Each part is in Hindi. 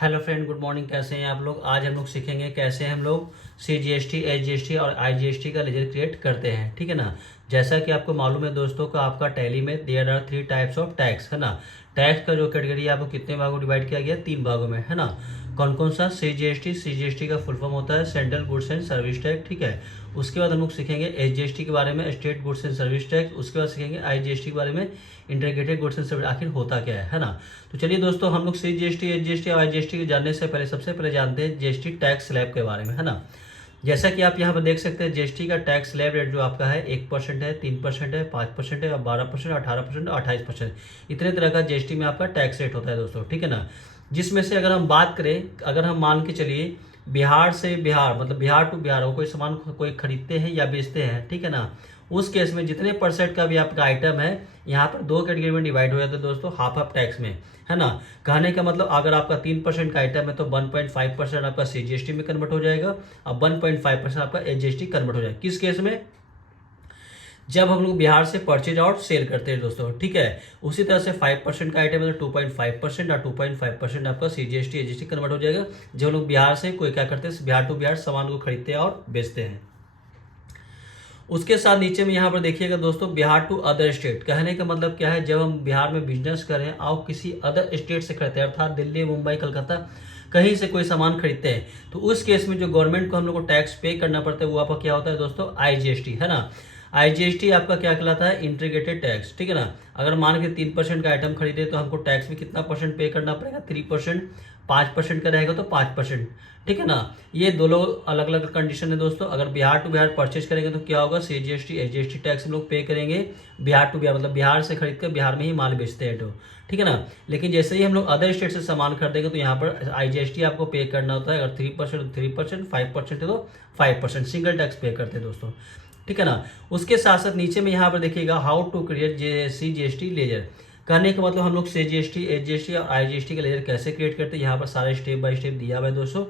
Hello friend, good morning. कैसे हैं आप लोग? आज हम लोग सीखेंगे कैसे हम लोग CGST, SGST और IGST का लेजर क्रिएट करते हैं। ठीक है ना। जैसा कि आपको मालूम है दोस्तों का आपका टैली में there are 3 types of tax, है ना। टैक्स का जो कैटेगरी है आपको कितने भागों में डिवाइड किया गया? 3 भागों में, है ना। कौन कौन सा? CGST का फुल फॉर्म होता है central goods and service tax. ठीक है। उसके बाद हम लोग सीखेंगे SGST के बारे में, state goods and service tax. उसके बाद सीखेंगे IGST के बारे में, इंटीग्रेटेड गुड्स एंड सर्विस आखिर होता क्या है ना। तो चलिए दोस्तों, हम लोग CGST, SGST और IGST के जानने से पहले सबसे पहले जानते हैं GST टैक्स स्लैब के बारे में, है ना। जैसा कि आप यहाँ पर देख सकते हैं, GST का टैक्स स्लैब रेट जो आपका है 1% है, 3% है, 5% है, 12%, 18% और 28%। इतने तरह का GST में आपका टैक्स रेट होता है दोस्तों। ठीक है ना। जिसमें से अगर हम बात करें, अगर हम मान के चलिए बिहार से बिहार, मतलब बिहार टू बिहार हो, कोई सामान कोई खरीदते हैं या बेचते हैं, ठीक है ना। उस केस में जितने परसेंट का भी आपका आइटम है, यहाँ पर 2 कैटेगरी में डिवाइड हो जाता है दोस्तों, हाफ हाफ टैक्स में, है ना। कहने का मतलब अगर आपका 3% का आइटम है तो 1.5% आपका CGST में कन्वर्ट हो जाएगा, और 1.5% आपका SGST कन्वर्ट हो जाएगा। किस केस में? जब हम लोग बिहार से परचेज और सेल करते हैं दोस्तों। ठीक है। उसी तरह से 5% का आइटम है तो 2.5% और 2.5% आपका CGST SGST कन्वर्ट हो जाएगा, जब हम लोग बिहार से कोई क्या करते हैं, बिहार टू बिहार सामान को खरीदते हैं और बेचते हैं। उसके साथ नीचे में यहाँ पर देखिएगा दोस्तों, बिहार टू अदर स्टेट। कहने का मतलब क्या है, जब हम बिहार में बिजनेस करें और किसी अदर स्टेट से खरीदते हैं, अर्थात दिल्ली, मुंबई, कलकत्ता कहीं से कोई सामान खरीदते हैं, तो उस केस में जो गवर्नमेंट को हम लोग को टैक्स पे करना पड़ता है वो आपका क्या होता है दोस्तों? IGST, है ना। IGST आपका क्या कहलाता है? Integrated tax. ठीक है ना। अगर मान के 3% का आइटम खरीदे तो हमको टैक्स में कितना परसेंट पे करना पड़ेगा? 3%। 5% का रहेगा तो 5%। ठीक है ना। ये दोनों अलग अलग कंडीशन है दोस्तों। अगर बिहार टू बिहार परचेज करेंगे तो क्या होगा? CGST SGST टैक्स हम लोग पे करेंगे बिहार टू बिहार, मतलब बिहार से खरीद कर बिहार में ही माल बेचते हैं तो। ठीक है ना। लेकिन जैसे ही हम लोग अदर स्टेट से सामान खरीदेंगे तो यहाँ पर IGST आपको पे करना होता है। अगर 3% 3%, 5% है तो 5% सिंगल टैक्स पे करते हैं दोस्तों। ठीक है ना। उसके साथ साथ नीचे में यहाँ पर देखिएगा, how to create CGST ledger. कहने का मतलब हम लोग CGST, SGST और IGST का लेजर कैसे क्रिएट करते हैं, यहाँ पर सारे स्टेप बाय स्टेप दिया हुआ है दोस्तों।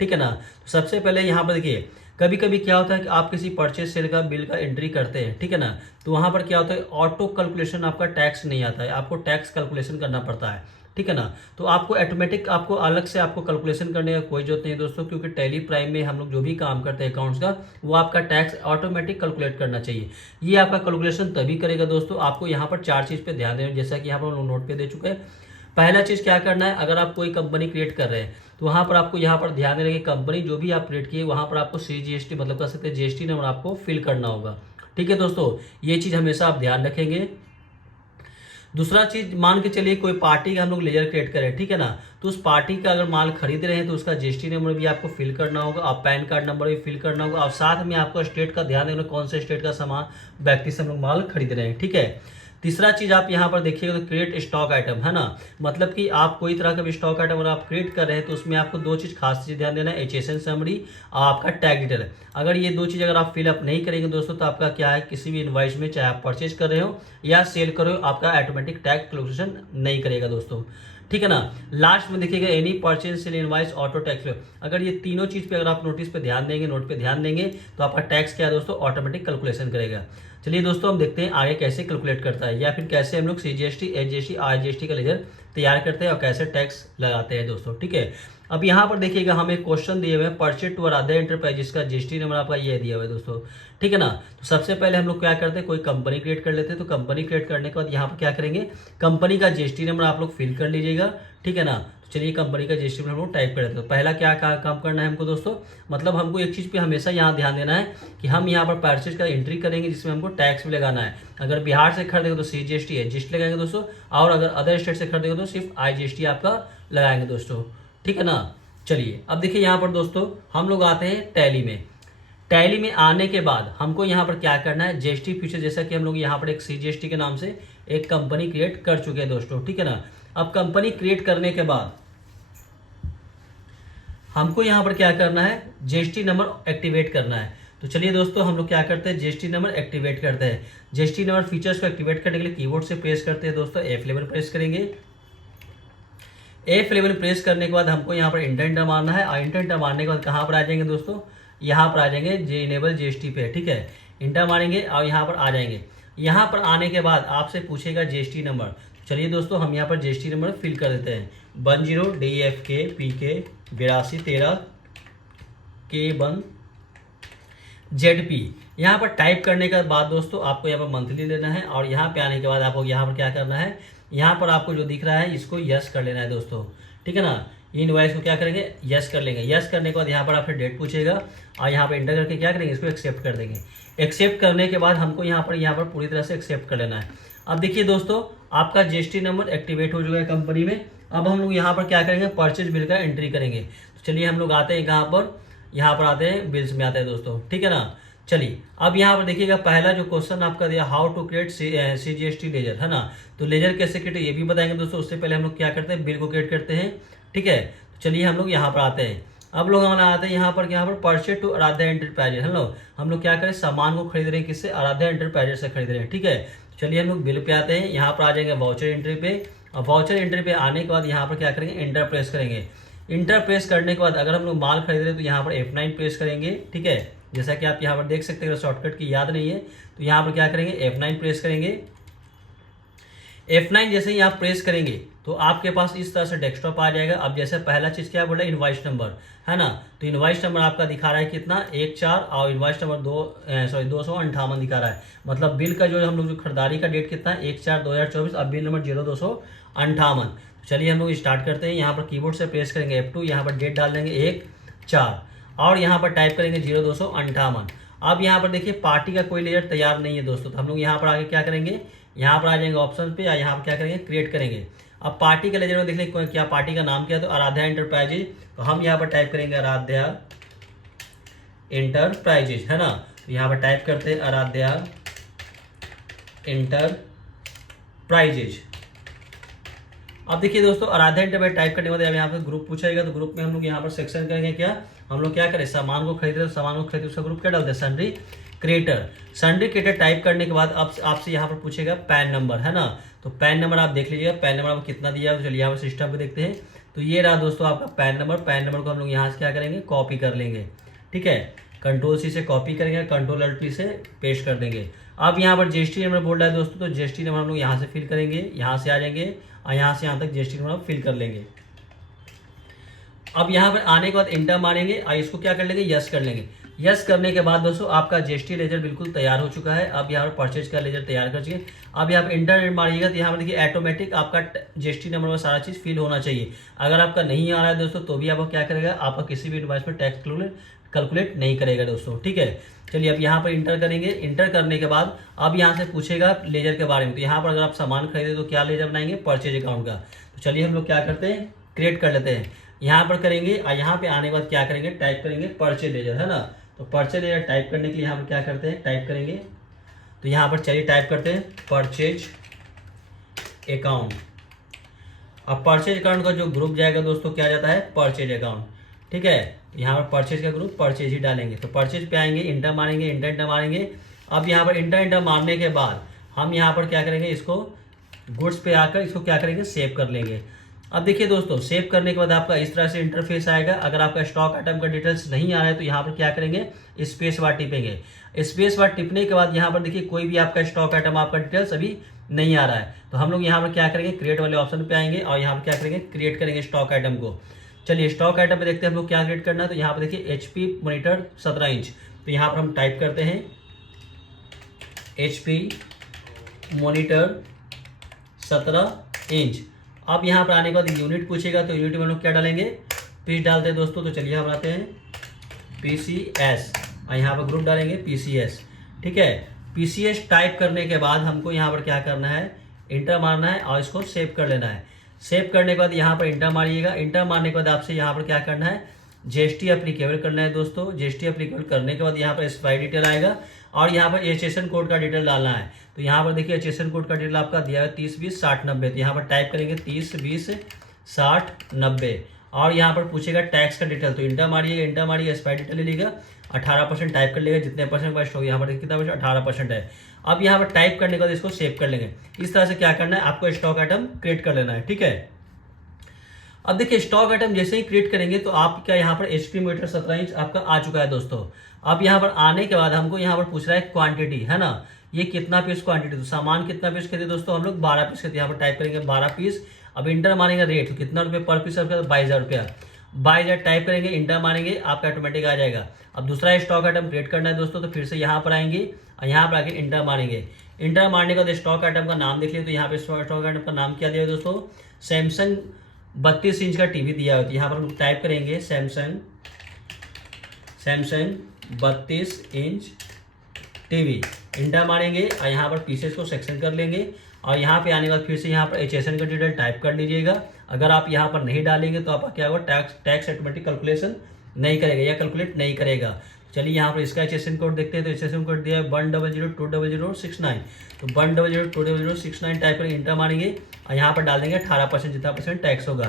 ठीक है ना। तो सबसे पहले यहाँ पर देखिए, कभी कभी क्या होता है कि आप किसी परचेज सेल का बिल का एंट्री करते हैं, ठीक है ना। तो वहाँ पर क्या होता है, ऑटो कैलकुलेशन आपका टैक्स नहीं आता है, आपको टैक्स कैलकुलेशन करना पड़ता है। ठीक है ना। तो आपको ऑटोमेटिक, आपको अलग से आपको कैलकुलेशन करने का कोई जरूरत नहीं है दोस्तों, क्योंकि टैली प्राइम में हम लोग जो भी काम करते हैं अकाउंट्स का, वो आपका टैक्स ऑटोमेटिक कैलकुलेट करना चाहिए। ये आपका कैलकुलेशन तभी करेगा दोस्तों। आपको यहाँ पर 4 चीज़ पे ध्यान देना, जैसा कि यहाँ पर हम लोग नोट पे दे चुके हैं। पहला चीज़ क्या करना है, अगर आप कोई कंपनी क्रिएट कर रहे हैं तो वहाँ पर आपको यहाँ पर ध्यान देना कि कंपनी जो भी आप क्रिएट किए वहाँ पर आपको CGST, मतलब कह सकते हैं GST नंबर आपको फिल करना होगा। ठीक है दोस्तों, ये चीज़ हमेशा आप ध्यान रखेंगे। दूसरा चीज, मान के चलिए कोई पार्टी का हम लोग लेजर क्रिएट करें, ठीक है ना। तो उस पार्टी का अगर माल खरीद रहे हैं तो उसका GST नंबर भी आपको फिल करना होगा, और पैन कार्ड नंबर भी फिल करना होगा, और साथ में आपको स्टेट का ध्यान देना, कौन से स्टेट का सामान व्यक्ति से हम लोग माल खरीद रहे हैं। ठीक है। तीसरा चीज आप यहाँ पर देखिएगा तो क्रिएट स्टॉक आइटम, है ना। मतलब कि आप कोई तरह का भी स्टॉक आइटम अगर आप क्रिएट कर रहे हैं तो उसमें आपको 2 चीज खास चीज ध्यान देना है, HSN समरी और आपका टैग डिटेल। अगर ये 2 चीज अगर आप फिलअप नहीं करेंगे दोस्तों तो आपका क्या है, किसी भी इनवाइस में चाहे आप परचेज कर रहे हो या सेल कर रहे हो, आपका ऑटोमेटिक टैग कैलकुलेशन नहीं करेगा दोस्तों। ठीक है ना। लास्ट में देखिएगा, any purchase sale invoice auto tax. अगर ये तीनों चीज पे अगर आप नोटिस पे ध्यान देंगे, नोट पे ध्यान देंगे, तो आपका टैक्स क्या है दोस्तों, ऑटोमेटिक कैलकुलेशन करेगा। चलिए दोस्तों, हम देखते हैं आगे कैसे कैलकुलेट करता है, या फिर कैसे हम लोग CGST, SGST, IGST का लेजर तैयार करते हैं और कैसे टैक्स लगाते हैं दोस्तों। ठीक है। अब यहाँ पर देखिएगा, हमें क्वेश्चन दिए हुए हैं, परचेज टू अदर एंटरप्राइजेस का GST नंबर आपका ये दिया हुआ है दोस्तों। ठीक है ना। तो सबसे पहले हम लोग क्या करते हैं, कोई कंपनी क्रिएट कर लेते हैं। तो कंपनी क्रिएट करने के बाद यहाँ पर क्या करेंगे, कंपनी का GST नंबर आप लोग फिल कर लीजिएगा। ठीक है ना। तो चलिए कंपनी का GST नंबर हम लोग टाइप कर देते हैं। पहला क्या काम करना है हमको दोस्तों, मतलब हमको एक चीज़ पे हमेशा यहाँ ध्यान देना है कि हम यहाँ पर परचेज का एंट्री करेंगे जिसमें हमको टैक्स भी लगाना है। अगर बिहार से खरीदेंगे तो CGST SGST लगाएंगे दोस्तों, और अगर अदर स्टेट से खरीदेंगे तो सिर्फ IGST आपका लगाएंगे दोस्तों। ठीक है ना। चलिए अब देखिए यहाँ पर दोस्तों, हम लोग आते हैं टैली में। टैली में आने के बाद हमको यहाँ पर क्या करना है, GST फ्यूचर, जैसा कि हम लोग यहाँ पर एक CGST के नाम से एक कंपनी क्रिएट कर चुके हैं दोस्तों। ठीक है ना। अब कंपनी क्रिएट करने के बाद हमको यहाँ पर क्या करना है, GST नंबर एक्टिवेट करना है। तो चलिए दोस्तों, हम लोग क्या करते हैं, GST नंबर एक्टिवेट करते हैं। GST नंबर फीचर्स को एक्टिवेट करने के लिए कीबोर्ड से प्रेस करते हैं दोस्तों, F11 प्रेस करेंगे। F11 प्रेस करने के बाद हमको यहाँ पर इंटर मारना है, और इंटर मारने के बाद कहाँ पर आ जाएंगे दोस्तों, यहाँ पर आ जाएंगे इनेबल GST पे। ठीक है। इंटर मारेंगे और यहाँ पर आ जाएंगे। यहाँ पर आने के बाद आपसे पूछेगा GST नंबर। चलिए दोस्तों, हम यहाँ पर GST नंबर फिल कर देते हैं। 10DFK PK 8213 K1 ZP। यहाँ पर टाइप करने के बाद दोस्तों आपको यहाँ पर मंथली लेना है, और यहाँ पे आने के बाद आपको यहाँ पर क्या करना है, यहाँ पर आपको जो दिख रहा है इसको यस कर लेना है दोस्तों, ठीक है ना। इनवॉइस को क्या करेंगे, यस कर लेंगे। यस करने के बाद यहाँ पर आपसे डेट पूछेगा, और यहाँ पर इंटर करके क्या करेंगे, इसको एक्सेप्ट कर देंगे। एक्सेप्ट करने के बाद हमको यहाँ पर पूरी तरह से एक्सेप्ट कर लेना है। अब देखिए दोस्तों, आपका जीएसटी नंबर एक्टिवेट हो चुका है कंपनी में। अब हम लोग यहाँ पर क्या करेंगे, परचेज बिल का एंट्री करेंगे। तो चलिए हम लोग आते हैं यहाँ पर आते हैं बिल्स में आते हैं दोस्तों, ठीक है ना। चलिए अब यहाँ पर देखिएगा, पहला जो क्वेश्चन आपका दिया, how to create CGST ledger, है ना। तो लेजर कैसे क्रिएट ये भी बताएंगे दोस्तों। उससे पहले हम लोग क्या करते हैं, बिल को क्रिएट करते हैं, ठीक है। तो चलिए हम लोग यहाँ पर आते हैं। अब लोग हमारा आते हैं यहाँ पर परचेज टू आराध्या एंटरप्राइजेज, हम लोग क्या करें, सामान को खरीद रहे हैं, किससे, आराध्या एंटरप्राइजेज से खरीद रहे हैं, ठीक है। चलिए हम लोग बिल पे आते हैं। यहाँ पर आ जाएंगे वाउचर एंट्री पे, और वाउचर एंट्री पे आने के बाद यहाँ पर क्या करेंगे, इंटर प्रेस करेंगे। इंटर प्रेस करने के बाद अगर हम लोग माल खरीद रहे हैं तो यहाँ पर F9 प्रेस करेंगे, ठीक है। जैसा कि आप यहाँ पर देख सकते हैं, शॉर्टकट की याद नहीं है तो यहाँ पर क्या करेंगे, F9 प्रेस करेंगे। F9 जैसे ही आप प्रेस करेंगे तो आपके पास इस तरह से डेस्कटॉप आ जाएगा। अब जैसे पहला चीज़ क्या बोला, इनवॉइस नंबर, है ना। तो इनवॉइस नंबर आपका दिखा रहा है कितना, 14, और इनवॉइस नंबर 258 दिखा रहा है। मतलब बिल का जो हम लोग जो खरीदारी का डेट कितना है, 1/4/2024, अब बिल नंबर 0258। चलिए हम लोग स्टार्ट करते हैं। यहाँ पर कीबोर्ड से प्रेस करेंगे F2, यहाँ पर डेट डाल देंगे 1/4, और यहाँ पर टाइप करेंगे 0258। अब यहाँ पर देखिए पार्टी का कोई लेजर तैयार नहीं है दोस्तों, तो हम लोग यहाँ पर आगे क्या करेंगे, यहाँ पर आ जाएंगे ऑप्शन पे, या यहाँ पर क्या करेंगे, क्रिएट करेंगे। अब पार्टी का लेजर में देख लें क्या पार्टी का नाम क्या है, तो आराध्या एंटरप्राइजेज। तो हम यहाँ पर टाइप करेंगे आराध्या एंटरप्राइजेज, है ना। तो यहाँ पर टाइप करते हैं आराध्या एंटरप्राइजेज। अब देखिए दोस्तों, आराध्या एंटरप्राइज टाइप करने के बाद यहाँ पे ग्रुप पूछेगा, तो ग्रुप में हम लोग यहाँ पर सेक्शन करेंगे क्या, हम लोग क्या करें, सामान को खरीद रहे, सामान को खरीदे उसका ग्रुप क्या डालते हैं, sundry creator. Sundry creator type करने के बाद अब आपसे यहाँ पर पूछेगा पैन नंबर, है ना। तो पैन नंबर आप देख लीजिएगा, पैन नंबर आपको कितना दिया है। तो चलिए यहाँ पर सिस्टम पे देखते हैं। तो ये रहा दोस्तों आपका पैन नंबर। पैन नंबर को हम लोग यहाँ से क्या करेंगे, कॉपी कर लेंगे, ठीक है। Ctrl+C से कॉपी करेंगे, Ctrl+Alt+P से पेस्ट कर देंगे। अब यहाँ पर जीएसटी नंबर बोल रहा है दोस्तों, तो जीएसटी नंबर हम लोग यहाँ से फिल करेंगे, यहाँ से आ जाएंगे, और यहाँ से यहाँ तक जीएसटी नंबर फिल कर लेंगे। अब यहाँ पर आने के बाद इंटर मारेंगे, और इसको क्या कर लेंगे, यस कर लेंगे। यस करने के बाद दोस्तों आपका जीएसटी लेजर बिल्कुल तैयार हो चुका है। अब यहाँ पर परचेज का लेजर तैयार कर चुके। अब यहाँ पर इंटर मारिएगा, तो यहाँ पर देखिए ऑटोमेटिक आपका जीएसटी नंबर में सारा चीज़ फिल होना चाहिए। अगर आपका नहीं आ रहा है दोस्तों, तो भी आपको क्या करेगा, आपका किसी भी इनवॉइस पर टैक्स कैलकुलेट नहीं करेगा दोस्तों, ठीक है। चलिए अब यहाँ पर इंटर करेंगे। इंटर करने के बाद अब यहाँ से पूछेगा लेजर के बारे में। तो यहाँ पर अगर आप सामान खरीदे तो क्या लेजर बनाएंगे, परचेज अकाउंट का। तो चलिए हम लोग क्या करते हैं, क्रिएट कर लेते हैं। यहाँ पर करेंगे, और यहाँ पे आने के बाद क्या करेंगे, टाइप करेंगे परचेज लेजर, है ना। तो परचेज लेजर टाइप करने के लिए यहाँ पर क्या करते हैं, टाइप करेंगे। तो यहाँ पर चलिए टाइप करते हैं परचेज अकाउंट। अब परचेज अकाउंट का जो ग्रुप जाएगा दोस्तों क्या जाता है, परचेज अकाउंट, ठीक है। यहाँ पर परचेज का ग्रुप परचेज ही डालेंगे। तो परचेज पे आएंगे, इंटर मारेंगे, इंटर मारेंगे। अब यहाँ पर इंटर मारने के बाद हम यहाँ पर क्या करेंगे, इसको गुड्स पे आकर इसको क्या करेंगे, सेव कर लेंगे। अब देखिए दोस्तों, सेव करने के बाद आपका इस तरह से इंटरफेस आएगा। अगर आपका स्टॉक आइटम का डिटेल्स नहीं आ रहा है तो यहाँ पर क्या करेंगे, स्पेस बार टिपेंगे। स्पेस बार टिपने के बाद यहाँ पर देखिए कोई भी आपका स्टॉक आइटम आपका डिटेल्स अभी नहीं आ रहा है, तो हम लोग यहाँ पर क्या करेंगे, क्रिएट वाले ऑप्शन पे आएंगे, और यहाँ पर क्या करेंगे, क्रिएट करेंगे स्टॉक आइटम को। चलिए स्टॉक आइटम पे देखते हैं हम लोग क्या क्रिएट करना है। तो यहाँ पर देखिए HP मॉनिटर 17 इंच। तो यहाँ पर हम टाइप करते हैं HP मॉनिटर 17 इंच। अब यहाँ पर आने के बाद यूनिट पूछेगा, तो यूनिट में हम लोग क्या डालेंगे, पीस डालते हैं दोस्तों। तो चलिए हम आते हैं PCS, और यहाँ पर ग्रुप डालेंगे PCS, ठीक है। PCS टाइप करने के बाद हमको यहाँ पर क्या करना है, इंटर मारना है, और इसको सेव कर लेना है। सेव करने के बाद यहाँ पर इंटर मारिएगा। इंटर मारने के बाद आपसे यहाँ पर क्या करना है, जीएसटी एप्लीकेबल करना है दोस्तों। जीएसटी एप्लीकेबल करने के बाद यहाँ पर एक्सपायरी डिटेल आएगा, और यहाँ पर एचएसएन कोड का डिटेल डालना है। तो यहाँ पर देखिए एचएसएन कोड का डिटेल आपका दिया है 30/20/60/90। तो यहाँ पर टाइप करेंगे 30/20/60/90, और यहाँ पर पूछेगा टैक्स का डिटेल। तो इंटर मारिएगा, इंटर मारिएगा, एक्सपायरी डिटेल ले लीजिएगा, 18% टाइप कर लेगा, जितने परसेंट वेस्ट हो, यहाँ पर कितना 18% है। अब यहाँ पर टाइप करने के बाद इसको सेव कर लेंगे। इस तरह से क्या करना है, आपको स्टॉक आइटम क्रिएट कर लेना है, ठीक है। अब देखिए स्टॉक आइटम जैसे ही क्रिएट करेंगे तो आपका यहाँ पर HP मॉनिटर 17 इंच आपका आ चुका है दोस्तों। अब यहाँ पर आने के बाद हमको यहाँ पर पूछ रहा है क्वांटिटी, है ना, ये कितना पीस क्वांटिटी। तो सामान कितना पीस खरीदे दोस्तों, हम लोग 12 पीस खरीदे। यहाँ पर टाइप करेंगे 12 पीस, अब इंटर मारेंगे रेट, तो कितना रुपये पर पीस आपका, 22,000 रुपया। 22,000 टाइप करेंगे, इंटर मारेंगे, आपका ऑटोमेटिक आ जाएगा। अब दूसरा स्टॉक आइटम क्रिएट करना है दोस्तों, तो फिर से यहाँ पर आएंगे और यहाँ पर आके इंटर मारेंगे। इंटर मारने के बाद स्टॉक आइटम का नाम देख लिया, तो यहाँ पे स्टॉक आइटम का नाम क्या दिया है दोस्तों, सैमसंग 32 इंच का टीवी दिया है। यहाँ पर हम टाइप करेंगे सैमसंग 32 इंच टीवी, इंटर मारेंगे और यहाँ पर पीसेस को सेक्शन कर लेंगे। और यहाँ पे आने के बाद फिर से यहाँ पर HSN का डिटेल टाइप कर लीजिएगा। अगर आप यहाँ पर नहीं डालेंगे तो आपका क्या होगा, टैक्स ऑटोमेटिक कैलकुलेशन नहीं करेगा या कैलकुलेट नहीं करेगा। चलिए यहाँ पर इसका HSN कोड देखते हैं, तो HSN कोड दिया है 100202069। तो 100202069 टाइप करके इंटर मारेंगे और यहाँ पर डाल देंगे 18% जितना % टैक्स होगा।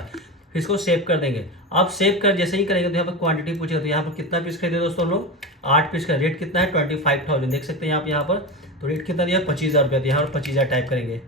फिर इसको सेव कर देंगे। अब सेव कर जैसे ही करेंगे तो यहाँ पर क्वांटिटी पूछेगा, तो यहाँ पर कितना पीस खरीदे दोस्तों हम लोग, 8 पीस का। रेट कितना है, 25,000, देख सकते हैं आप यहाँ पर। तो रेट कितना दिया, 25,000 रुपया, तो यहाँ पर 25,000 टाइप करेंगे।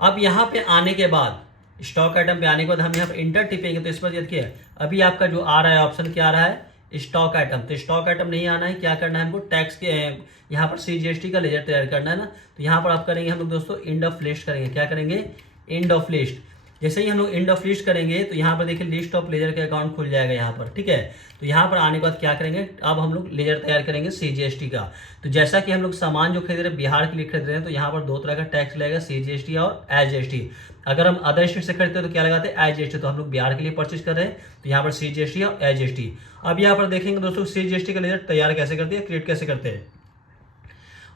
अब यहाँ पे आने के बाद, स्टॉक आइटम पे आने के बाद हम यहाँ पर इंटर टिपेंगे, तो इस पर देखिए अभी आपका जो आ रहा है ऑप्शन क्या आ रहा है, स्टॉक आइटम। तो स्टॉक आइटम नहीं आना है, क्या करना है हमको, टैक्स के यहाँ पर CGST का लेजर तैयार करना है ना। तो यहाँ पर आप करेंगे हम लोग दोस्तों एंड ऑफ लिस्ट करेंगे, क्या करेंगे, एंड ऑफ लिस्ट। जैसे ही हम लोग एंड ऑफ लिस्ट करेंगे तो यहाँ पर देखिए लिस्ट ऑफ लेजर का अकाउंट खुल जाएगा यहाँ पर, ठीक है। तो यहाँ पर आने के बाद क्या करेंगे, अब हम लोग लेजर तैयार करेंगे CGST का। तो जैसा कि हम लोग सामान जो खरीद रहे हैं बिहार के लिए खरीद रहे हैं, तो यहाँ पर 2 तरह का टैक्स लगेगा, CGST और SGST। अगर हम अदर स्टेट से खरीदते हैं तो क्या लगाते हैं, SGST। तो हम लोग बिहार के लिए परचेज कर रहे हैं, तो यहाँ पर CGST और SGST। अब यहाँ पर देखेंगे दोस्तों CGST का लेजर तैयार कैसे करते हैं, क्रिएट कैसे करते हैं।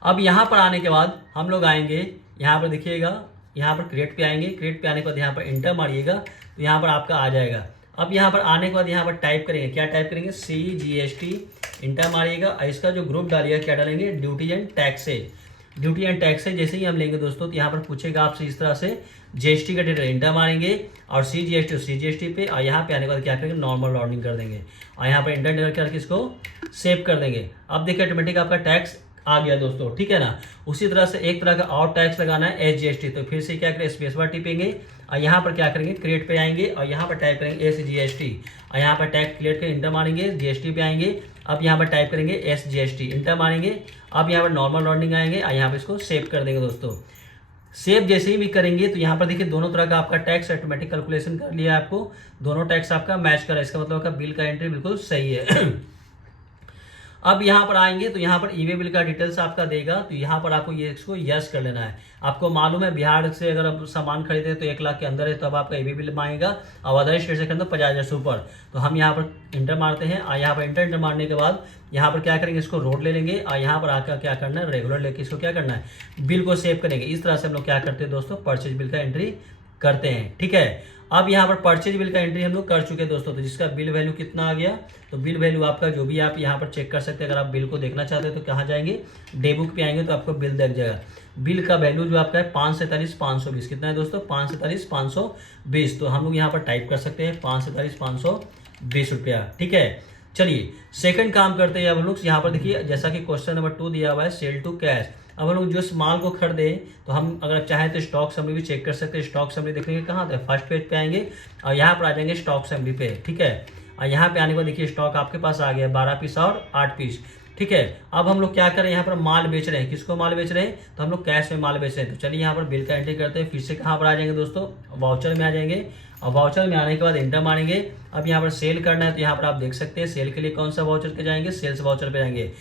अब यहाँ पर आने के बाद हम लोग आएंगे, यहाँ पर देखिएगा, यहाँ पर क्रिएट पे आएंगे। क्रिएट पे आने के बाद यहाँ पर इंटर मारिएगा, तो यहाँ पर आपका आ जाएगा। अब यहाँ पर आने के बाद यहाँ पर टाइप करेंगे, क्या टाइप करेंगे, CGST, इंटर मारिएगा। और इसका जो ग्रुप डालिएगा क्या डालेंगे, ड्यूटी एंड टैक्स है। ड्यूटी एंड टैक्स है जैसे ही हम लेंगे दोस्तों, तो यहाँ पर पूछेगा आपसे इस तरह से, GST का डिटेल इंटर मारेंगे और CGST पे, और यहाँ पे आने के बाद क्या करेंगे, नॉर्मल लॉगिंग कर देंगे और यहाँ पर इंटर करके इसको सेव कर देंगे। अब देखिए ऑटोमेटिक आपका टैक्स आ गया दोस्तों, ठीक है ना। उसी तरह से एक तरह का और टैक्स लगाना है SGST, तो फिर से क्या करें, स्पेस बार टिपेंगे और यहाँ पर क्या करेंगे, क्रिएट पे आएंगे और यहाँ पर टाइप करेंगे SGST और यहाँ पर टैक्स क्रिएट कर इंटर मारेंगे, GST पे आएंगे। अब यहाँ पर टाइप करेंगे SGST, इंटर मारेंगे। अब यहाँ पर नॉर्मल लॉन्डिंग आएंगे और यहाँ पर इसको सेव कर देंगे दोस्तों। सेव जैसे ही भी करेंगे तो यहाँ पर देखिए दोनों तरह का आपका टैक्स ऑटोमेटिक कैलकुलेशन कर लिया आपको, दोनों टैक्स आपका मैच करा, इसका मतलब आपका बिल का एंट्री बिल्कुल सही है। अब यहाँ पर आएंगे तो यहाँ पर ई-वे बिल का डिटेल्स आपका देगा, तो यहाँ पर आपको ये इसको यस कर लेना है। आपको मालूम है बिहार से अगर आप सामान खरीदे तो 1 लाख के अंदर है, तो अब आपका ई-वे बिल आएगा। और अदर स्टेट से खरीदे 50,000 से ऊपर, तो हम यहाँ पर इंटर मारते हैं और यहाँ पर इंटर मारने के बाद यहाँ पर क्या करेंगे, इसको रोड ले लेंगे और यहाँ पर आकर क्या करना है, रेगुलर लेके इसको क्या करना है, बिल को सेव करेंगे। इस तरह से हम लोग क्या करते हैं दोस्तों, परचेज बिल का एंट्री करते हैं, ठीक है। अब यहाँ पर परचेज बिल का एंट्री हम लोग कर चुके हैं दोस्तों, तो जिसका बिल वैल्यू कितना आ गया, तो बिल वैल्यू आपका जो भी आप यहाँ पर चेक कर सकते हैं। अगर आप बिल को देखना चाहते हैं तो कहाँ जाएंगे, डे बुक पे आएंगे तो आपको बिल दिख जाएगा। बिल का वैल्यू जो आपका है 547,520, कितना है दोस्तों, 547,520। तो हम लोग यहाँ पर टाइप कर सकते हैं 547,520 रुपया, ठीक है। चलिए सेकंड काम करते हैं। अब हम लोग यहाँ पर देखिए जैसा कि क्वेश्चन नंबर 2 दिया हुआ है, सेल टू कैश। अब हम लोग जो इस माल को खरीदे तो हम अगर चाहें तो स्टॉक समरी भी चेक कर सकते हैं। स्टॉक समरी देखने के कहाँ थे, फर्स्ट पेज पे आएंगे और यहाँ पर आ जाएंगे स्टॉक समरी पे, ठीक है। और यहाँ पे आने के बाद देखिए स्टॉक आपके पास आ गया 12 पीस और 8 पीस, ठीक है। अब हम लोग क्या करें, यहाँ पर माल बेच रहे हैं, किसको माल बेच रहे हैं, तो हम लोग कैश में माल बेच रहे हैं। तो चलिए यहाँ पर बिल का एंट्री करते हैं। फिर से कहाँ पर आ जाएंगे दोस्तों, वाउचर में आ जाएंगे और वाउचर में आने के बाद इंटर मारेंगे। अब यहाँ पर सेल करना है, तो यहाँ पर आप देख सकते हैं सेल के लिए कौन सा वाउचर पे जाएंगे, सेल्स वाउचर पे जाएंगे।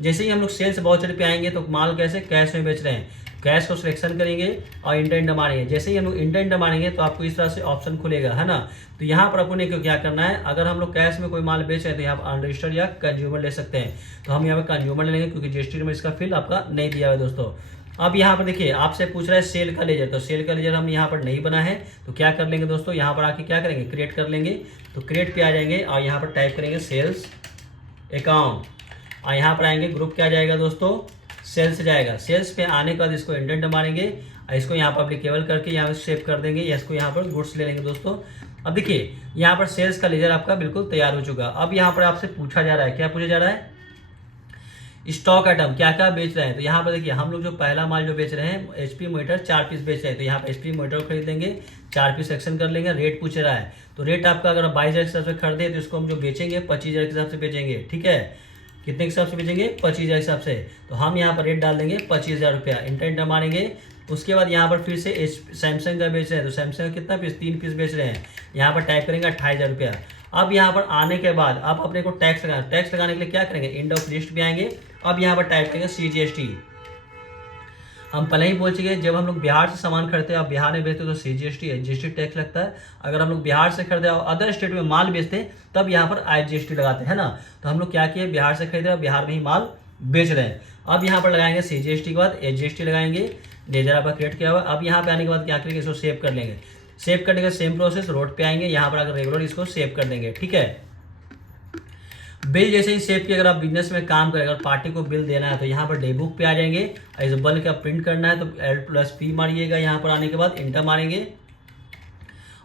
जैसे ही हम लोग सेल्स वाउचर पे आएंगे तो माल कैसे, कैश में बेच रहे हैं, कैश को सिलेक्शन करेंगे और इंटर मारेंगे। जैसे ही हम लोग इंटर मारेंगे तो आपको इस तरह से ऑप्शन खुलेगा, है ना। तो यहाँ पर अपने को क्या करना है, अगर हम लोग कैश में कोई माल बेच रहे हैं तो यहाँ पर अनरजिस्टर्ड या कंज्यूमर ले सकते हैं। तो हम यहाँ पर कंज्यूमर ले लेंगे क्योंकि GST में इसका फिल आपका नहीं दिया हुआ है दोस्तों। अब यहाँ पर देखिए आपसे पूछ रहा है सेल का लेजर, तो सेल का लेजर हम यहाँ पर नहीं बना है, तो क्या कर लेंगे दोस्तों, यहाँ पर आके क्या करेंगे, क्रिएट कर लेंगे। तो क्रिएट पे आ जाएंगे और यहाँ पर टाइप करेंगे सेल्स अकाउंट और यहाँ पर आएंगे ग्रुप क्या जाएगा दोस्तों, सेल्स जाएगा। सेल्स पे आने के बाद इसको इंडेंट मारेंगे और इसको यहाँ पर अप्लीकेबल करके यहाँ पर सेव कर देंगे या इसको यहाँ पर गुड्स ले लेंगे दोस्तों। अब देखिए यहाँ पर सेल्स का लेजर आपका बिल्कुल तैयार हो चुका। अब यहाँ पर आपसे पूछा जा रहा है, क्या पूछा जा रहा है, स्टॉक आइटम क्या क्या बेच रहे हैं। तो यहाँ पर देखिए हम लोग जो पहला माल जो बेच रहे हैं HP मोटर 4 पीस बेच रहे हैं, तो यहाँ पर HP मोटर खरीदेंगे, 4 पीस सेक्शन कर लेंगे। रेट पूछ रहा है, तो रेट आपका अगर 22,000 के हिसाब से खरीदे तो इसको हम जो बेचेंगे 25,000 के हिसाब से बेचेंगे, ठीक है। कितने के हिसाब से बेचेंगे, 25,000 के हिसाब से। तो हम यहाँ पर रेट डाल देंगे 25,000 रुपया, इंटर मारेंगे। उसके बाद यहाँ पर फिर से सैमसंग का बेच रहे हैं, तो सैमसंग का कितना पीस, 3 पीस बेच रहे हैं, यहाँ पर टाइप करेंगे 28,000 रुपया। अब यहाँ पर आने के बाद अब अपने को टैक्स लगाना, टैक्स लगाने के लिए क्या करेंगे, एंड ऑफ लिस्ट भी आएंगे। अब यहाँ पर टाइप करेंगे CGST। हम पहले ही बोल चुके, जब हम लोग बिहार से सामान खरीदते हैं, आप बिहार में बेचते हो तो CGST SGST टैक्स लगता है। अगर हम लोग बिहार से खरीदे और अदर स्टेट में माल बेचते हैं तब यहाँ पर IGST लगाते हैं ना। तो हम लोग क्या किए, बिहार से खरीदे और बिहार में ही माल बेच रहे हैं। अब यहाँ पर लगाएंगे CGST के बाद SGST लगाएंगे, लेजर आपका क्रिएट किया हुआ। अब यहाँ पे आने के बाद क्या करेंगे, इसको सेव कर लेंगे। सेव करने का सेम प्रोसेस, रोड पे आएंगे, यहाँ पर अगर रेगुलर इसको सेव कर देंगे, ठीक है। बिल जैसे ही सेव किया, अगर आप बिजनेस में काम करें, अगर पार्टी को बिल देना है तो यहाँ पर डे बुक पे आ जाएंगे। इस बिल का प्रिंट करना है तो L+P मारिएगा, यहाँ पर आने के बाद इंटर मारेंगे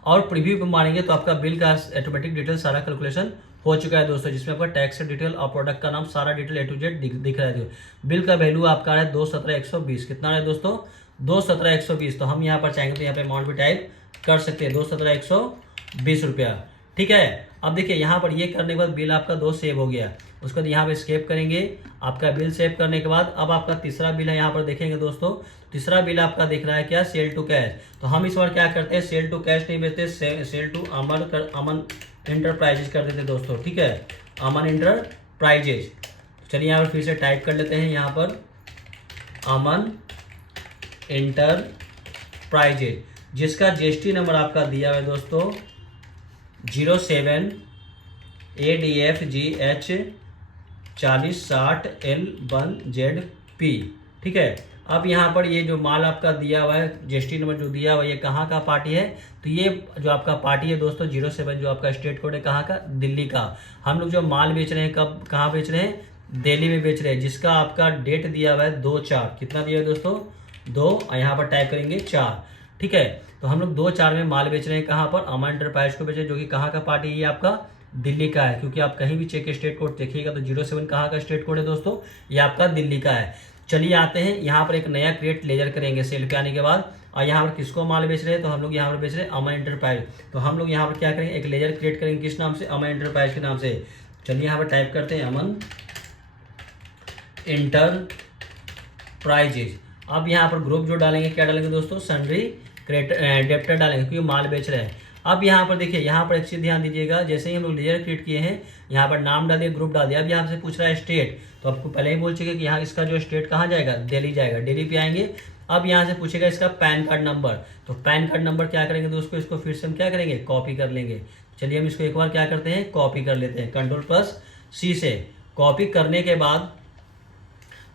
और प्रीव्यू पे मारेंगे तो आपका बिल का ऑटोमेटिक डिटेल सारा कैलकुलेशन हो चुका है दोस्तों, जिसमें आपका टैक्स डिटेल और प्रोडक्ट का नाम सारा डिटेल A to Z दिख रहा है। बिल का वैल्यू आपका है 217,120, कितना है दोस्तों, 217,120। तो हम यहाँ पर चाहेंगे तो यहाँ पे अमाउंट भी टाइप कर सकते हैं, 217,120 रुपया, ठीक है। अब देखिए यहाँ पर ये करने के बाद बिल आपका 2 सेव हो गया। उसके बाद यहाँ पे स्केप करेंगे, आपका बिल सेव करने के बाद अब आपका तीसरा बिल है, यहाँ पर देखेंगे दोस्तों, तीसरा बिल आपका दिख रहा है क्या, सेल टू कैश। तो हम इस बार क्या करते हैं, सेल टू कैश नहीं बेचते, सेल टू अमन एंटरप्राइजेज कर देते दोस्तों, ठीक है, अमन एंटरप्राइजेज। चलिए यहाँ पर फिर से टाइप कर लेते हैं, यहाँ पर अमन एंटरप्राइजेज, जिसका GST नंबर आपका दिया हुआ है दोस्तों 07 ADFGH 4060L1ZP, ठीक है। अब यहाँ पर ये जो माल आपका दिया हुआ है, GST नंबर जो दिया हुआ है, ये कहाँ का पार्टी है, तो ये जो आपका पार्टी है दोस्तों 07, जो आपका स्टेट कोड है कहाँ का, दिल्ली का। हम लोग जो माल बेच रहे हैं, कब कहाँ बेच रहे हैं, दिल्ली में बेच रहे हैं, जिसका आपका डेट दिया हुआ है 2/4, कितना दिया है दोस्तों, 2, और यहाँ पर टाइप करेंगे 4, ठीक है। तो हम लोग 2/4 में माल बेच रहे हैं, कहाँ पर, अमन एंटरप्राइज को बेच रहे हैं, जो कि कहाँ का पार्टी है, ये आपका दिल्ली का है। क्योंकि आप कहीं भी चेक स्टेट कोड देखिएगा तो 07 कहाँ का स्टेट कोड है दोस्तों, ये आपका दिल्ली का है। चलिए आते हैं यहाँ पर एक नया क्रिएट लेजर करेंगे सेल पे आने के बाद। और यहाँ पर किसको माल बेच रहे हैं, तो हम लोग यहाँ पर बेच रहे हैं अमन एंटरप्राइज। तो हम लोग यहाँ पर क्या करेंगे, एक लेजर क्रिएट करेंगे, किस नाम से, अमन एंटरप्राइज के नाम से। चलिए यहाँ पर टाइप करते हैं अमन एंटरप्राइजेज। अब यहाँ पर ग्रुप जो डालेंगे, क्या डालेंगे दोस्तों, सन्ड्री डेप्टर डालेंगे, क्योंकि माल बेच रहे हैं। अब यहाँ पर देखिए, यहाँ पर एक चीज़ ध्यान दीजिएगा, जैसे ही हम लोग लेजर क्रिएट किए हैं, यहाँ पर नाम डाल दिया, ग्रुप डाल दिया। अब यहाँ से पूछ रहा है स्टेट, तो आपको पहले ही बोल चुके कि यहाँ इसका जो स्टेट कहाँ जाएगा, दिल्ली जाएगा, दिल्ली पे आएंगे। अब यहाँ से पूछेगा इसका पैन कार्ड नंबर, तो पैन कार्ड नंबर क्या करेंगे दोस्तों, इसको फिर से हम क्या करेंगे, कॉपी कर लेंगे। चलिए हम इसको एक बार क्या करते हैं, कॉपी कर लेते हैं, Ctrl+C से। कॉपी करने के बाद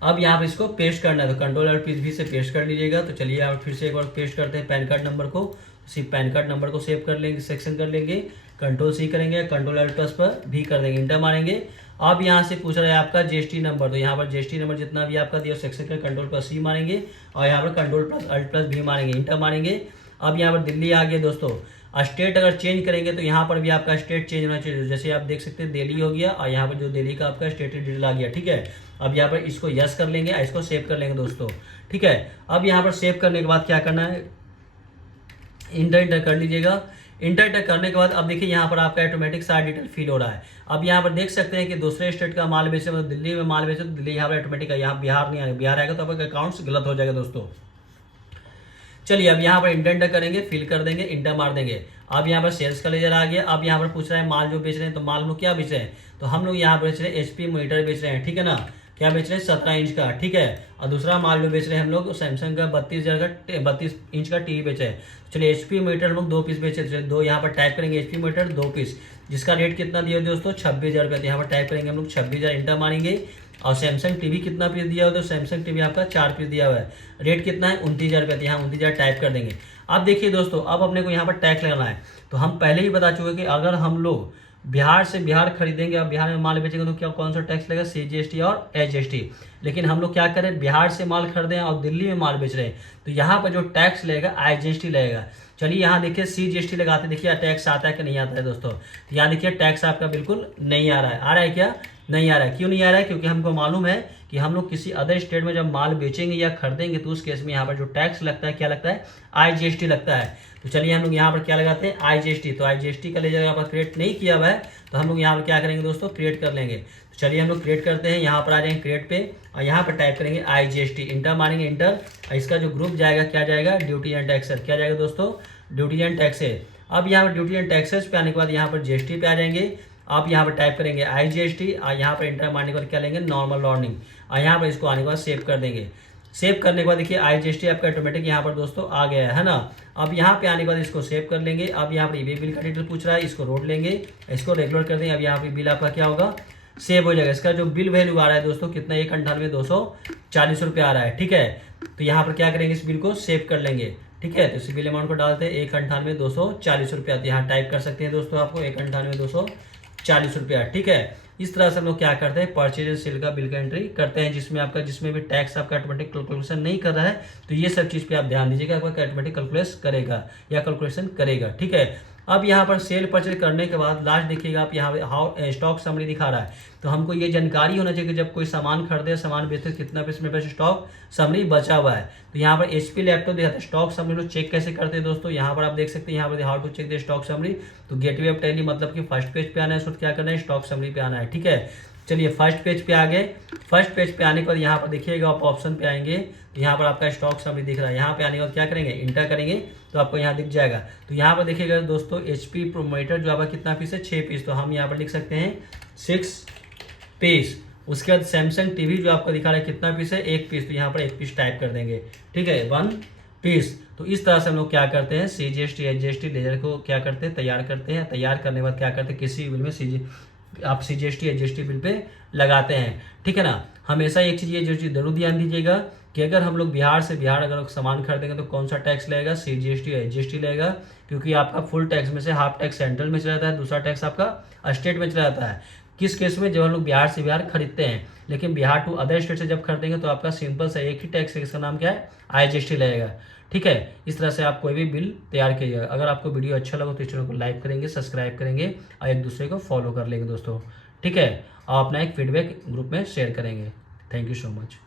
अब यहाँ पर इसको पेस्ट करना है, तो Ctrl+V से पेस्ट कर लीजिएगा। तो चलिए आप फिर से एक बार पेस्ट करते हैं पैन कार्ड नंबर को, सिर्फ पैन कार्ड नंबर को सेव कर लेंगे, सेक्शन कर लेंगे, Ctrl+C करेंगे, Ctrl+V कर देंगे, इंटर मारेंगे। अब यहाँ से पूछ रहा है आपका GST नंबर, तो यहाँ पर GST नंबर जितना भी आपका दिया सेक्शन कर Ctrl+C मारेंगे और यहाँ पर Ctrl+Alt+V मारेंगे, इंटर मारेंगे। अब यहाँ पर दिल्ली आ गया दोस्तों। स्टेट अगर चेंज करेंगे तो यहाँ पर भी आपका स्टेट चेंज होना चाहिए, जैसे आप देख सकते हैं दिल्ली हो गया और यहाँ पर जो दिल्ली का आपका स्टेट डिटेल आ गया, ठीक है। अब यहाँ पर इसको यस कर लेंगे, इसको सेव कर लेंगे दोस्तों, ठीक है। अब यहाँ पर सेव करने के बाद क्या करना है, इंटर कर लीजिएगा। इंटर करने के बाद अब देखिए यहाँ पर आपका ऑटोमेटिक सारा डिटेल फिल हो रहा है। अब यहाँ पर देख सकते हैं कि दूसरे स्टेट का माल बेचे, मतलब दिल्ली में माल बेचे तो दिल्ली यहाँ पर ऑटोमेटिक है, यहाँ बिहार नहीं आएगा, बिहार आएगा तो आपका अकाउंट्स गलत हो जाएगा दोस्तों। चलिए अब यहाँ पर इंटर करेंगे, फिल कर देंगे, इंटर मार देंगे। अब यहाँ पर सेल्स का लेजर आ गया। अब यहाँ पर पूछ रहा है माल जो बेच रहे हैं, तो माल में क्या बेच रहे हैं, तो हम लोग यहाँ बेच रहे हैं HP मीटर बेच रहे हैं, ठीक है ना। क्या बेच रहे हैं, 17 इंच का, ठीक है। और दूसरा माल जो बेच रहे हैं हम लोग सैमसंग का 32 इंच का टीवी बेचे हैं। चलिए HP मीटर हम लोग 2 पीस बेचे, चलिए 2 यहाँ पर टाइप करेंगे, HP मीटर 2 पीस, जिसका रेट कितना दिया दोस्तों, 26,000 रुपये। यहाँ पर टाइप करेंगे हम लोग 26,000, इंटर मारेंगे। और सैमसंग टीवी कितना पीस दिया हुआ है, तो सैमसंग टीवी आपका 4 पीस दिया हुआ है, रेट कितना है 29,000 रुपये, यहाँ 29,000 टाइप कर देंगे। अब देखिए दोस्तों, अब अपने को यहाँ पर टैक्स लगाना है। तो हम पहले ही बता चुके कि अगर हम लोग बिहार से बिहार खरीदेंगे और बिहार में माल बेचेंगे तो क्या कौन सा टैक्स लगेगा, CGST और SGST। लेकिन हम लोग क्या करें, बिहार से माल खरीदें और दिल्ली में माल बेच रहे हैं, तो यहाँ पर जो टैक्स लगेगा IGST लगेगा। चलिए यहाँ देखिए CGST लगाते, देखिए टैक्स आता है कि नहीं आता है दोस्तों। तो यहाँ देखिए टैक्स आपका बिल्कुल नहीं आ रहा है। आ रहा है क्या, नहीं आ रहा है। क्यों नहीं आ रहा है, क्योंकि हमको मालूम है कि हम लोग किसी अदर स्टेट में जब माल बेचेंगे या खरीदेंगे तो उस केस में यहाँ पर जो टैक्स लगता है क्या लगता है, IGST लगता है। तो चलिए हम लोग यहाँ पर क्या लगाते हैं, IGST। तो IGST का लेजर यहाँ पर क्रिएट नहीं किया हुआ है तो हम लोग यहाँ पर क्या करेंगे दोस्तों, क्रिएट कर लेंगे। तो चलिए हम लोग क्रिएट करते हैं, यहाँ पर आ जाएंगे क्रिएट पे और यहाँ पर टाइप करेंगे IGST, इंटर मारेंगे इंटर। इसका जो ग्रुप जाएगा क्या जाएगा, ड्यूटी एंड टैक्सेस। क्या जाएगा दोस्तों, ड्यूटी एंड टैक्सेस। अब यहाँ पर ड्यूटी एंड टैक्सेस पे आने के बाद यहाँ पर GST पे आ जाएंगे। आप यहाँ पर टाइप करेंगे IGST और यहाँ पर इंटर मारने के बाद क्या लेंगे, नॉर्मल लर्निंग, और यहाँ पर इसको आने के बाद सेव कर देंगे। सेव करने के बाद देखिए IGST आपका ऑटोमेटिक यहाँ पर दोस्तों आ गया है ना। अब यहाँ पे आने के बाद इसको सेव कर लेंगे। अब यहाँ पर ईबे बिल का डिटेल पूछ रहा है, इसको रोड लेंगे, इसको रेगुलर कर देंगे। अब यहाँ पे बिल आपका क्या होगा, सेव हो जाएगा। इसका जो बिल वैल्यू आ रहा है दोस्तों कितना, 1,98,240 रुपये आ रहा है, ठीक है। तो यहाँ पर क्या करेंगे, इस बिल को सेव कर लेंगे, ठीक है। तो इस बिल अमाउंट को डालते हैं 1,98,240 रुपया। यहाँ टाइप कर सकते हैं दोस्तों, आपको 1,98,240 रुपया, ठीक है। इस तरह से हम लोग क्या करते हैं, परचेज एंड सेल का बिल का एंट्री करते हैं, जिसमें भी टैक्स आपका ऑटोमेटिक कैलकुलेशन नहीं कर रहा है। तो ये सब चीज़ पे आप ध्यान दीजिएगा, आपका ऑटोमेटिक कैलकुलेशन करेगा, ठीक है। अब यहाँ पर सेल परचेज करने के बाद लास्ट देखिएगा आप यहाँ पे हाउ स्टॉक समरी दिखा रहा है। तो हमको ये जानकारी होना चाहिए कि जब कोई सामान खरीदे, सामान बेचते, कितना पैसे मेरे पास स्टॉक समरी बचा हुआ है। तो यहाँ पर HP लैपटॉप दिखाता है स्टॉक समरी लोग चेक कैसे करते हैं दोस्तों। यहाँ पर आप देख सकते हैं, यहाँ पर how to check the stock summary. तो गेटवे ऑफ टैली मतलब कि फर्स्ट पेज पे आना है, उसको क्या करना है, स्टॉक समरी पे आना है, ठीक है। चलिए फर्स्ट पेज पे आ गए। फर्स्ट पेज पे आने के बाद यहाँ पर देखिएगा आप ऑप्शन पे आएंगे, तो यहाँ पर आपका स्टॉक समरी दिख रहा है। यहाँ पे आने के बाद क्या करेंगे, इंटर करेंगे तो आपको यहाँ दिख जाएगा। तो यहाँ पर देखिएगा दोस्तों HP प्रोमोटर जो आपका कितना पीस है, 6 पीस। तो हम यहाँ पर लिख सकते हैं 6 पीस। उसके बाद सैमसंग टीवी जो आपको दिखा रहा है कितना पीस है, 1 पीस। तो यहाँ पर 1 पीस टाइप कर देंगे, ठीक है, 1 पीस। तो इस तरह से हम लोग क्या करते हैं, CGST HGST लेजर को क्या करते हैं, तैयार करते हैं। तैयार करने के बाद क्या करते हैं, किसी बिल में आप CGST HGST बिल पे लगाते हैं, ठीक है ना। हमेशा एक चीज़ ये जो चीज़ जरूर ध्यान दीजिएगा कि अगर हम लोग बिहार से बिहार अगर सामान खरीदेंगे तो कौन सा टैक्स लगेगा, CGST HGST लगेगा। क्योंकि आपका फुल टैक्स में से हाफ टैक्स सेंट्रल में चला जाता है, दूसरा टैक्स आपका स्टेट में चला जाता है। किस केस में, जब हम लोग बिहार से बिहार खरीदते हैं, लेकिन बिहार टू अदर स्टेट से जब खरीदेंगे तो आपका सिंपल सा एक ही टैक्स है, इसका नाम क्या है, IGST लगेगा, ठीक है। इस तरह से आप कोई भी बिल तैयार कीजिएगा। अगर आपको वीडियो अच्छा लगा तो इस चैनल को लाइक करेंगे, सब्सक्राइब करेंगे और एक दूसरे को फॉलो कर लेंगे दोस्तों, ठीक है। और अपना एक फीडबैक ग्रुप में शेयर करेंगे। Thank you so much.